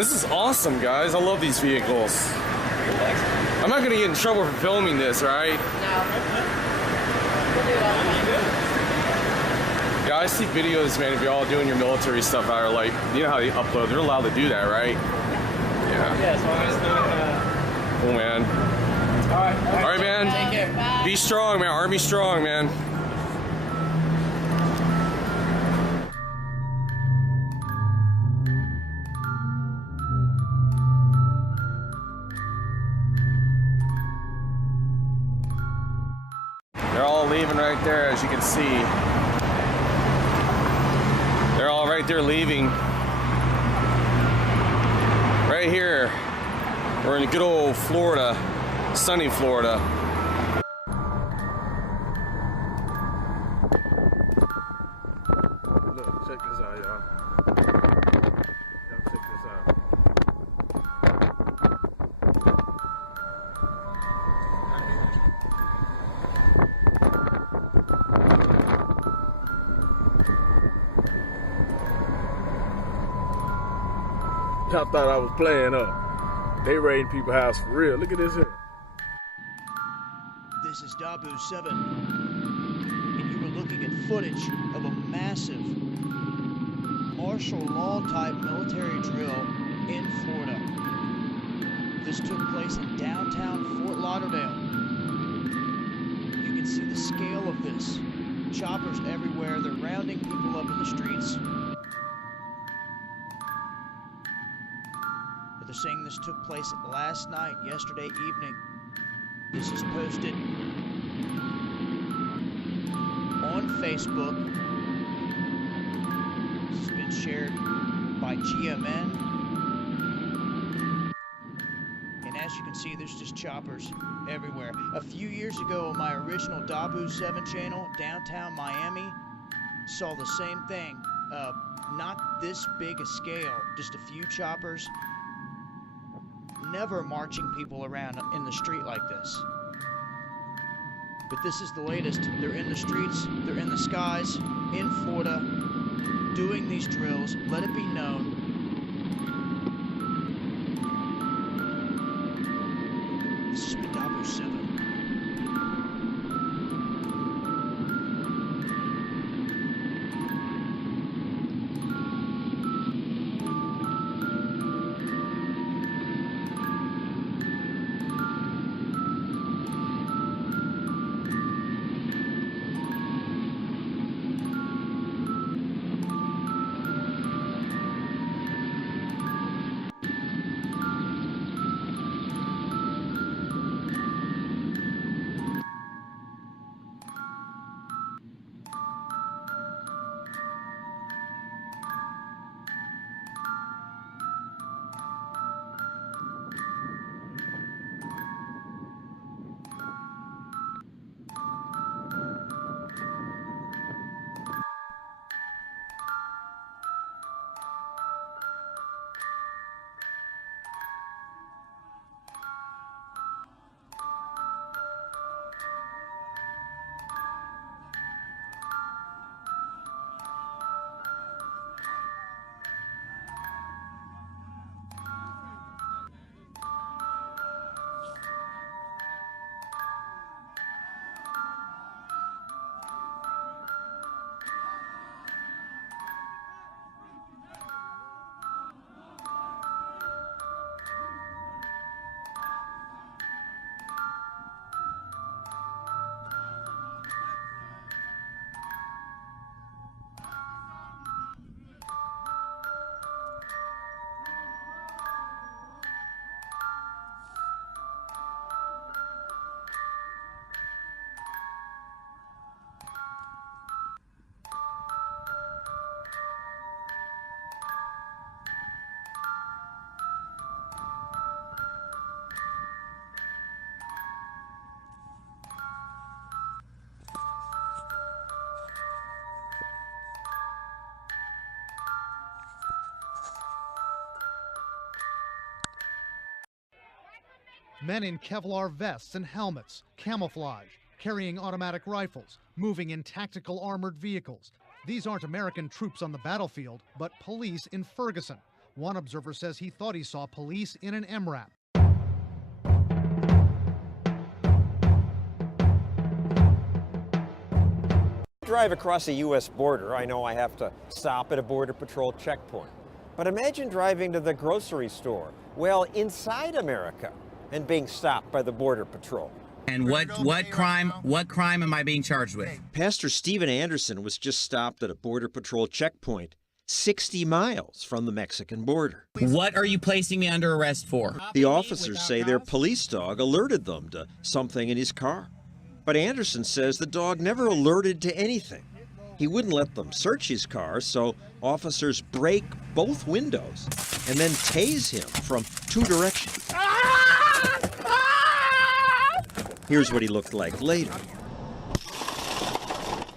This is awesome, guys. I love these vehicles. I'm not gonna get in trouble for filming this, right? No. We'll do it all the time. Yeah, I see videos, man, if you're all doing your military stuff out, or like, you know how they upload, they're allowed to do that, right? Yeah. Yeah, as long as not, Cool, man. All right, man. Take care. Bye. Be strong, man. Army strong, man. They're all leaving right there, as you can see. They're all right there leaving. Right here. We're in good old Florida, sunny Florida. Look, check this out, y'all. Y'all check this out. Y'all thought I was playing up. They raiding people's house for real. Look at this here. This is Dabu 7, and you were looking at footage of a massive martial law type military drill in Florida. This took place in downtown Fort Lauderdale. You can see the scale of this. Choppers everywhere, they're rounding people up in the streets. They're saying this took place last night, yesterday evening. This is posted on Facebook. This has been shared by GMN. And as you can see, there's just choppers everywhere. A few years ago on my original Dabu 7 channel, downtown Miami, saw the same thing. Not this big a scale, just a few choppers. Never marching people around in the street like this. But this is the latest. They're in the streets, they're in the skies, in Florida, doing these drills. Let it be known. This is Dabu 7. Men in Kevlar vests and helmets, camouflage, carrying automatic rifles, moving in tactical armored vehicles. These aren't American troops on the battlefield, but police in Ferguson, One observer says he thought he saw police in an MRAP. Drive across the U.S. border, I know I have to stop at a Border Patrol checkpoint. But imagine driving to the grocery store, well, inside America, and being stopped by the Border Patrol. And what crime am I being charged with? Pastor Steven Anderson was just stopped at a Border Patrol checkpoint 60 miles from the Mexican border. What are you placing me under arrest for? The officers say their police dog alerted them to something in his car. But Anderson says the dog never alerted to anything. He wouldn't let them search his car, so officers break both windows and then tase him from 2 directions. Here's what he looked like later.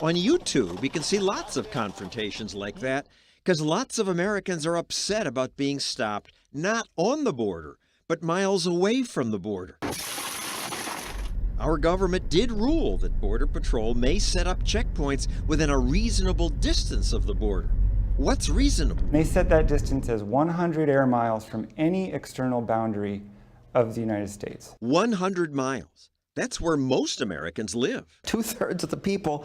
On YouTube, you can see lots of confrontations like that because lots of Americans are upset about being stopped not on the border, but miles away from the border. Our government did rule that Border Patrol may set up checkpoints within a reasonable distance of the border. What's reasonable? They set that distance as 100 air miles from any external boundary of the United States. 100 miles. That's where most Americans live. 2/3 of the people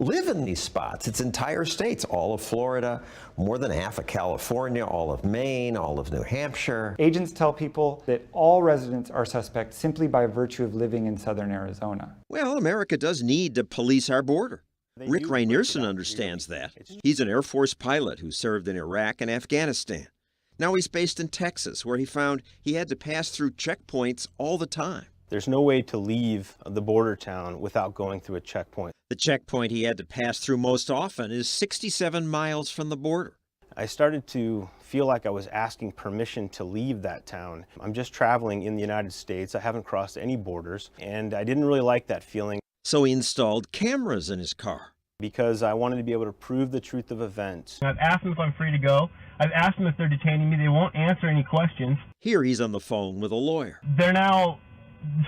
live in these spots. It's entire states, all of Florida, more than half of California, all of Maine, all of New Hampshire. Agents tell people that all residents are suspect simply by virtue of living in southern Arizona. Well, America does need to police our border. Rick Rainerson understands that. He's an Air Force pilot who served in Iraq and Afghanistan. Now he's based in Texas, where he found he had to pass through checkpoints all the time. There's no way to leave the border town without going through a checkpoint. The checkpoint he had to pass through most often is 67 miles from the border. I started to feel like I was asking permission to leave that town. I'm just traveling in the United States. I haven't crossed any borders, and I didn't really like that feeling. So he installed cameras in his car. Because I wanted to be able to prove the truth of events. I've asked them if I'm free to go. I've asked them if they're detaining me. They won't answer any questions. Here he's on the phone with a lawyer. They're now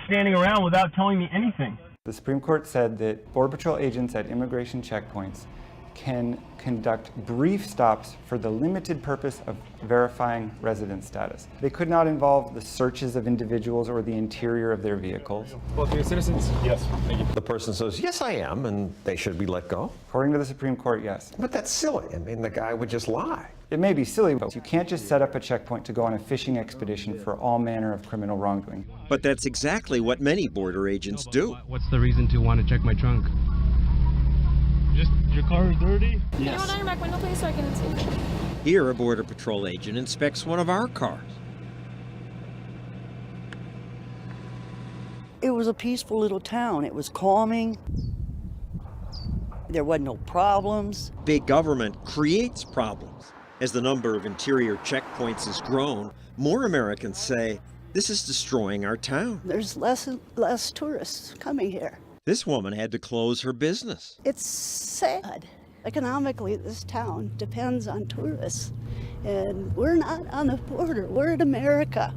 standing around without telling me anything. The Supreme Court said that Border Patrol agents at immigration checkpoints can conduct brief stops for the limited purpose of verifying resident status. They could not involve the searches of individuals or the interior of their vehicles. Both of you citizens? Yes, thank you. The person says, yes, I am, and they should be let go. According to the Supreme Court, yes. But that's silly. I mean, the guy would just lie. It may be silly, but you can't just set up a checkpoint to go on a fishing expedition for all manner of criminal wrongdoing. But that's exactly what many border agents do. What's the reason to want to check my trunk? Just your car is dirty? Can you hold on your back window, please, so I can see? Here, a Border Patrol agent inspects one of our cars. It was a peaceful little town. It was calming. There wasn't no problems. Big government creates problems. As the number of interior checkpoints has grown, more Americans say, this is destroying our town. There's less and less tourists coming here. This woman had to close her business. It's sad. Economically, this town depends on tourists. And we're not on the border. We're in America.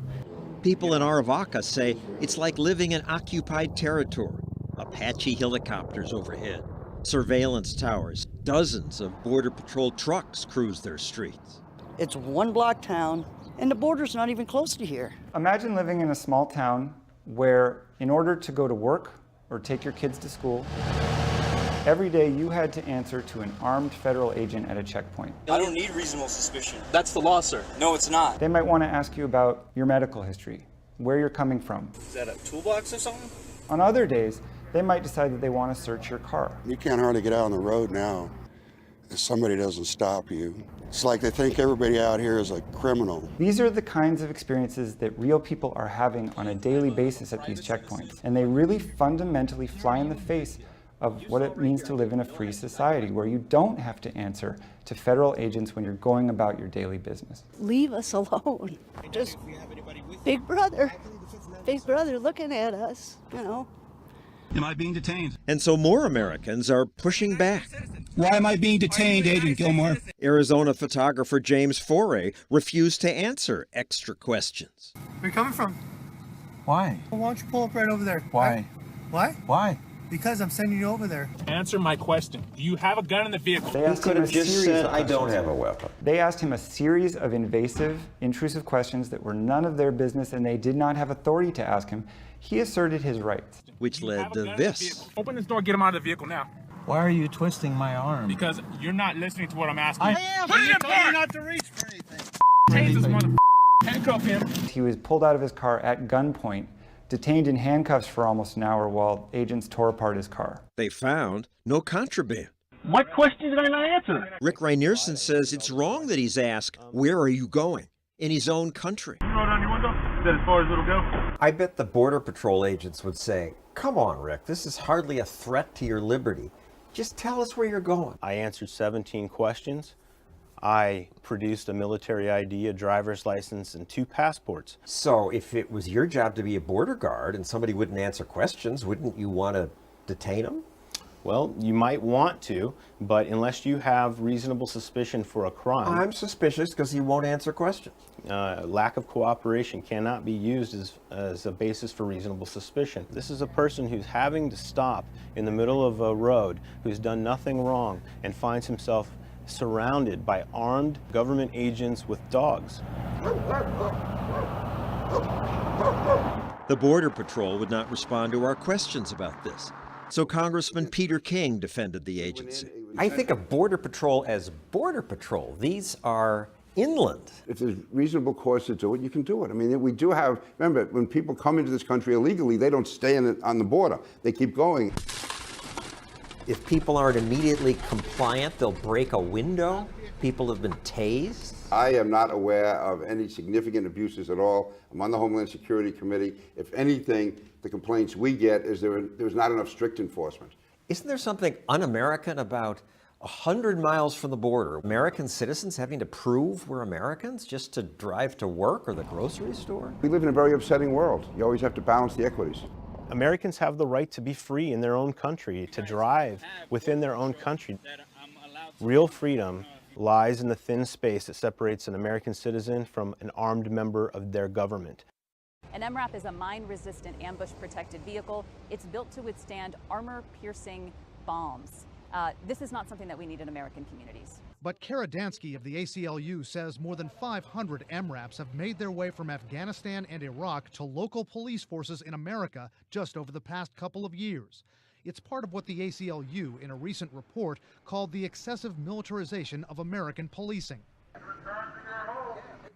People in Aravaca say it's like living in occupied territory. Apache helicopters overhead, surveillance towers, dozens of Border Patrol trucks cruise their streets. It's one block town, and the border's not even close to here. Imagine living in a small town where, in order to go to work or take your kids to school, every day you had to answer to an armed federal agent at a checkpoint. I don't need reasonable suspicion. That's the law, sir. No, it's not. They might want to ask you about your medical history, where you're coming from. Is that a toolbox or something? On other days, they might decide that they want to search your car. You can't hardly get out on the road now if somebody doesn't stop you. It's like they think everybody out here is a criminal. These are the kinds of experiences that real people are having on a daily basis at these checkpoints. And they really fundamentally fly in the face of what it means to live in a free society where you don't have to answer to federal agents when you're going about your daily business. Leave us alone. Just big brother looking at us, you know. Am I being detained? And so more Americans are pushing back. Why am I being detained, Agent Gilmore? Arizona photographer James Foray refused to answer extra questions. Where are you coming from? Why? Well, why don't you pull up right over there? Why? Why? Why? Because I'm sending you over there. Answer my question. Do you have a gun in the vehicle? They asked him a series of I don't questions. have a weapon. They asked him a series of invasive, intrusive questions that were none of their business and they did not have authority to ask him. He asserted his rights. Which led to this. Open this door, get him out of the vehicle now. Why are you twisting my arm? Because you're not listening to what I'm asking. I you. am. Put it in park! Not to reach for anything. Tase this mother. Handcuff him. He was pulled out of his car at gunpoint, detained in handcuffs for almost an hour while agents tore apart his car. They found no contraband. What question did I not answer? Rick Reinierson says it's wrong that he's asked, "Where are you going?" in his own country. You wrote on your window? Is that as far as it'll go? I bet the Border Patrol agents would say, "Come on, Rick, this is hardly a threat to your liberty. Just tell us where you're going." I answered 17 questions. I produced a military ID, a driver's license, and 2 passports. So if it was your job to be a border guard and somebody wouldn't answer questions, wouldn't you want to detain them? Well, you might want to, but unless you have reasonable suspicion for a crime... I'm suspicious because he won't answer questions. Lack of cooperation cannot be used as a basis for reasonable suspicion. This is a person who's having to stop in the middle of a road, who's done nothing wrong, and finds himself surrounded by armed government agents with dogs. The Border Patrol would not respond to our questions about this. So Congressman Peter King defended the agency. I think of Border Patrol as Border Patrol. These are inland. If there's reasonable cause to do it, you can do it. I mean, we do have, remember, when people come into this country illegally, they don't stay on the border. They keep going. If people aren't immediately compliant, they'll break a window. People have been tased. I am not aware of any significant abuses at all. I'm on the Homeland Security Committee. If anything, the complaints we get is there's not enough strict enforcement. Isn't there something un-American about 100 miles from the border, American citizens having to prove we're Americans just to drive to work or the grocery store? We live in a very upsetting world. You always have to balance the equities. Americans have the right to be free in their own country, to drive within their own country. Real freedom lies in the thin space that separates an American citizen from an armed member of their government. An MRAP is a mine-resistant, ambush-protected vehicle. It's built to withstand armor-piercing bombs. This is not something that we need in American communities. But Kara Dansky of the ACLU says more than 500 MRAPs have made their way from Afghanistan and Iraq to local police forces in America just over the past couple of years. It's part of what the ACLU, in a recent report, called the excessive militarization of American policing.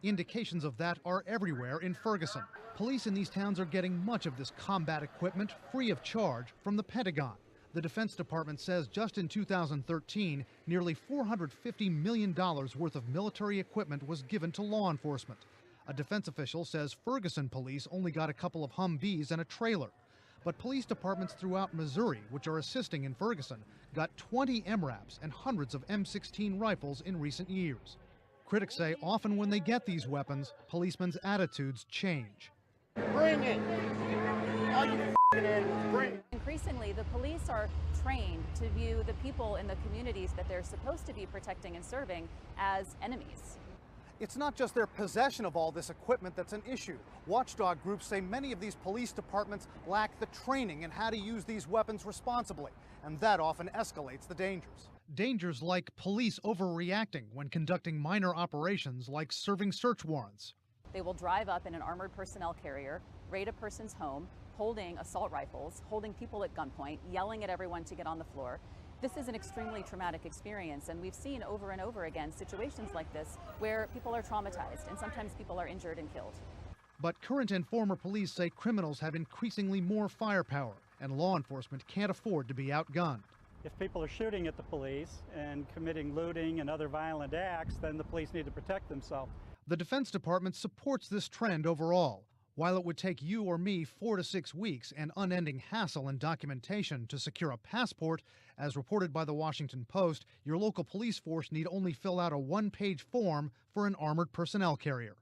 Indications of that are everywhere in Ferguson. Police in these towns are getting much of this combat equipment free of charge from the Pentagon. The Defense Department says just in 2013, nearly $450 million worth of military equipment was given to law enforcement. A defense official says Ferguson police only got a couple of Humvees and a trailer. But police departments throughout Missouri, which are assisting in Ferguson, got 20 MRAPs and hundreds of M16 rifles in recent years. Critics say often when they get these weapons, policemen's attitudes change. Bring it! All you f***ing animals, bring it! Increasingly, the police are trained to view the people in the communities that they're supposed to be protecting and serving as enemies. It's not just their possession of all this equipment that's an issue. Watchdog groups say many of these police departments lack the training in how to use these weapons responsibly, and that often escalates the dangers. Dangers like police overreacting when conducting minor operations like serving search warrants. They will drive up in an armored personnel carrier, raid a person's home, holding assault rifles, holding people at gunpoint, yelling at everyone to get on the floor. This is an extremely traumatic experience, and we've seen over and over again situations like this where people are traumatized and sometimes people are injured and killed. But current and former police say criminals have increasingly more firepower, and law enforcement can't afford to be outgunned. If people are shooting at the police and committing looting and other violent acts, then the police need to protect themselves. The Defense Department supports this trend overall. While it would take you or me 4 to 6 weeks and unending hassle and documentation to secure a passport, as reported by the Washington Post, your local police force need only fill out a one-page form for an armored personnel carrier.